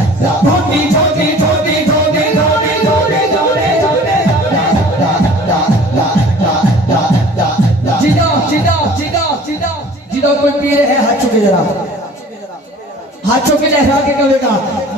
धोती धोती धोती धोती धोती धोती धोती जिदा कोई पी रहे हाथ चुके जरा हाथ चुके लहरा के कहेगा